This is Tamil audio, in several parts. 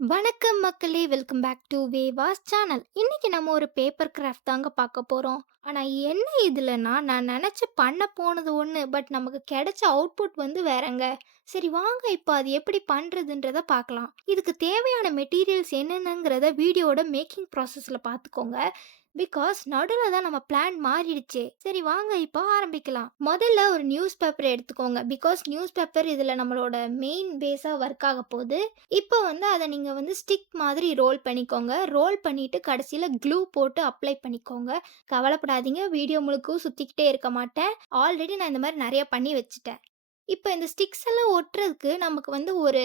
வணக்கம் மக்களே! வெல்கம் பேக் டு வேவாஸ் சேனல். இன்னைக்கு நம்ம ஒரு பேப்பர் கிராஃப்ட் தாங்க பார்க்க போறோம். ஆனா என்ன இதுலன்னா, நான் நெனச்சு பண்ண போனது ஒண்ணு. பட் நமக்கு கிடைச்ச அவுட்புட் வந்து வேறங்க. சரி வாங்க இப்ப அது எப்படி பண்றதுன்றத பார்க்கலாம். இதுக்கு தேவையான மெட்டீரியல்ஸ் என்னென்னங்கிறத வீடியோவோட மேக்கிங் ப்ராசஸ்ல பார்த்துக்கோங்க. பிகாஸ் நடுவுல தான் நம்ம பிளான் மாறிடுச்சே. சரி வாங்க இப்போ ஆரம்பிக்கலாம். முதல்ல ஒரு நியூஸ் பேப்பர் எடுத்துக்கோங்க. பிகாஸ் நியூஸ் பேப்பர் இதுல நம்மளோட மெயின் பேஸா ஒர்க் ஆக போகுது. இப்போ வந்து அத நீங்க வந்து ஸ்டிக் மாதிரி ரோல் பண்ணிக்கோங்க. ரோல் பண்ணிட்டு கடைசியில க்ளூ போட்டு அப்ளை பண்ணிக்கோங்க. கவலைப்படாதீங்க, வீடியோ முழுக்கவும் சுத்திக்கிட்டே இருக்க மாட்டேன். ஆல்ரெடி நான் இந்த மாரி நெறைய பண்ணி வச்சுட்டேன். இப்ப இந்த ஸ்டிக்ஸ் எல்லாம் ஒட்டுறதுக்கு நமக்கு வந்து ஒரு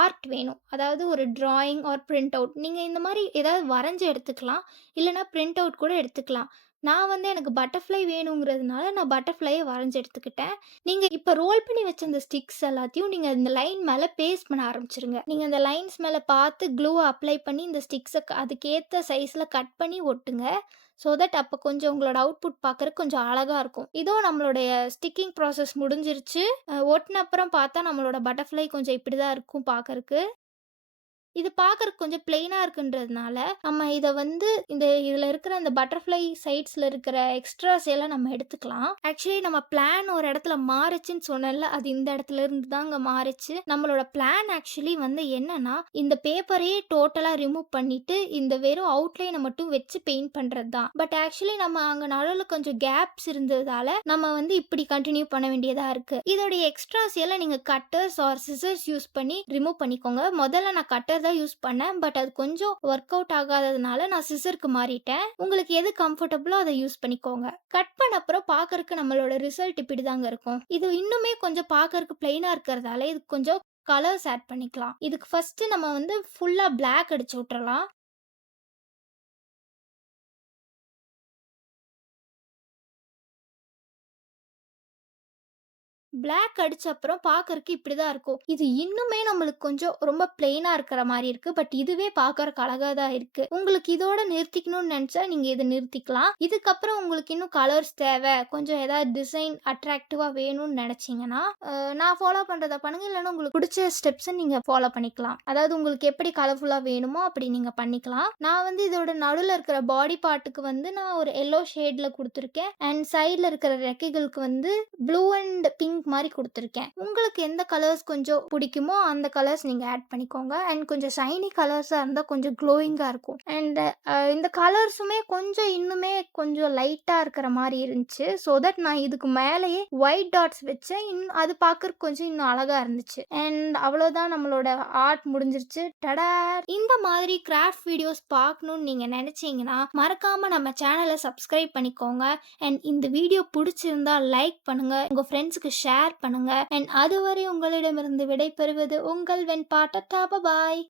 ஆர்ட் வேணும். அதாவது ஒரு டிராயிங் ஆர் பிரிண்ட் அவுட். நீங்க இந்த மாரி ஏதாவது வரைஞ்சு எடுத்துக்கலாம். இல்லன்னா பிரிண்ட் அவுட் கூட எடுத்துக்கலாம். நான் வந்து எனக்கு பட்டர்ஃப்ளை வேணுங்கிறதுனால நான் பட்டர்ஃப்ளைய வரைஞ்சு எடுத்துக்கிட்டேன். நீங்க இப்ப ரோல் பண்ணி வச்ச அந்த ஸ்டிக்ஸ் எல்லாத்தையும் நீங்க இந்த லைன் மேல பேஸ்ட் பண்ண ஆரம்பிச்சுருங்க. நீங்க அந்த லைன்ஸ் மேல பார்த்து க்ளூவ அப்ளை பண்ணி இந்த ஸ்டிக்ஸ அதுக்கேத்த சைஸ்ல கட் பண்ணி ஒட்டுங்க. ஸோ தட் அப்போ கொஞ்சம் உங்களோட அவுட்புட் பார்க்கறக்கு கொஞ்சம் அழகா இருக்கும். இதோ நம்மளுடைய ஸ்டிக்கிங் ப்ராசஸ் முடிஞ்சிருச்சு. ஒட்டுன அப்புறம் பார்த்தா நம்மளோட பட்டர்ஃப்ளை கொஞ்சம் இப்படி தான் இருக்கும் பார்க்கறக்கு. இது பார்க்கறக்கு கொஞ்சம் பிளெயினா இருக்குன்றதுனால, நம்ம இத வந்து இதுல இருக்கிற அந்த பட்டர்ஃப்ளை சைட்ஸ்ல இருக்கிற எக்ஸ்ட்ராஸ் எல்லாம் நம்ம எடுத்துக்கலாம். ஆக்சுவலி நம்ம பிளான் ஒரு இடத்துல மாறுச்சுன்னு சொன்னேன்ல, அது இந்த இடத்துல இருந்து தாங்க மாறுச்சு. நம்மளோட பிளான் ஆக்சுவலி வந்து என்னன்னா, இந்த பேப்பரையே டோட்டலா ரிமூவ் பண்ணிட்டு, இந்த வெறும் அவுட்லைன மட்டும் வச்சு பெயிண்ட் பண்றது தான். பட் ஆக்சுவலி நம்ம அங்க நடுவுல கொஞ்சம் கேப்ஸ் இருந்ததால, நம்ம வந்து இப்படி கன்டின்யூ பண்ண வேண்டியதா இருக்கு. இதோடைய எக்ஸ்ட்ராஸ் எல்லாம் நீங்க கட்டர்ஸ் ஆர் சிசர்ஸ் யூஸ் பண்ணி ரிமூவ் பண்ணிக்கோங்க. முதல்ல நான் கட்டர் தான் யூஸ் பண்ணேன். பட் அது கொஞ்சம் ஒர்க் அவுட் ஆகாததுனால நான் சிசருக்கு மாறிட்டேன். உங்களுக்கு எது கம்ஃபர்டபுளோ அத யூஸ் பண்ணிக்கோங்க. கட் பண்ண அப்புறம் பார்க்கறக்கு நம்மளோட ரிசல்ட் இப்படிதாங்க இருக்கும். இது இன்னுமே கொஞ்சம் பார்க்கறக்கு பிளெயினா இருக்கிறதால இதுக்கு கொஞ்சம் கலர்ஸ் ஆட் பண்ணிக்கலாம். இதுக்கு ஃபர்ஸ்ட் நம்ம வந்து ஃபுல்லா பிளாக் அடிச்சு விட்டுறலாம். பிளாக் அடிச்ச அப்புறம் பார்க்கறக்கு இப்படிதான் இருக்கும். இது இன்னுமே நம்மளுக்கு கொஞ்சம் ரொம்ப பிளெயினா இருக்கிற மாரி இருக்கு. பட் இதுவே பார்க்கறக்கு அழகா தான் இருக்கு. உங்களுக்கு இதோட நிறுத்திக்கணும்னு நெனச்சா நீங்க இத நிறுத்திக்கலாம். இதுக்கப்புறம் உங்களுக்கு இன்னும் கலர்ஸ் தேவை, கொஞ்சம் ஏதாவது டிசைன் அட்ராக்டிவா வேணும்னு நெனச்சீங்கன்னா, நான் ஃபாலோ பண்றத பண்ணுங்க. இல்லன்னா உங்களுக்கு புடிச்ச ஸ்டெப்ஸ நீங்க ஃபாலோ பண்ணிக்கலாம். அதாவது உங்களுக்கு எப்படி கலர்ஃபுல்லா வேணுமோ அப்படி நீங்க பண்ணிக்கலாம். நான் வந்து இதோட நடுவுல இருக்கிற பாடி பார்ட்டுக்கு வந்து நான் ஒரு எல்லோ ஷேட்ல குடுத்துருக்கேன். அண்ட் சைடுல இருக்கிற ரெக்கைகளுக்கு வந்து ப்ளூ அண்ட் பிங்க் மாரி குடுத்துருக்கேன். உங்களுக்கு எந்த கலர்ஸ் கொஞ்சம் பிடிக்குமோ அந்த கலர்ஸ் நீங்க ஆட் பண்ணிக்கோங்க. அண்ட் கொஞ்சம் ஷைனி கலர்ஸா இருந்தா கொஞ்சம் க்ளோயிங்கா இருக்கும். அண்ட் இந்த கலர்ஸுமே கொஞ்சம் இன்னுமே கொஞ்சம் லைட்டா இருக்கிற மாரி இருந்துச்சு. ஸோ தட் நான் இதுக்கு மேலேயே ஒயிட் டாட்ஸ் வச்சேன். அது பார்க்கறக்கு கொஞ்சம் இன்னும் அழகா இருந்துச்சு. அண்ட் அவ்வளோதான், நம்மளோட ஆர்ட் முடிஞ்சிருச்சு. டடா! இந்த மாதிரி கிராஃப்ட் வீடியோஸ் பார்க்கணும்னு நீங்க நினைச்சீங்கன்னா, மறக்காம நம்ம சேனலை சப்ஸ்கிரைப் பண்ணிக்கோங்க. அண்ட் இந்த வீடியோ பிடிச்சிருந்தா லைக் பண்ணுங்க, உங்க ஃப்ரெண்ட்ஸுக்கு ஷேர் பண்ணுங்க. அண்ட் அதுவரை உங்களிடமிருந்து விடை பெறுவது உங்கள் வெண்பா. டாடா, பாய்.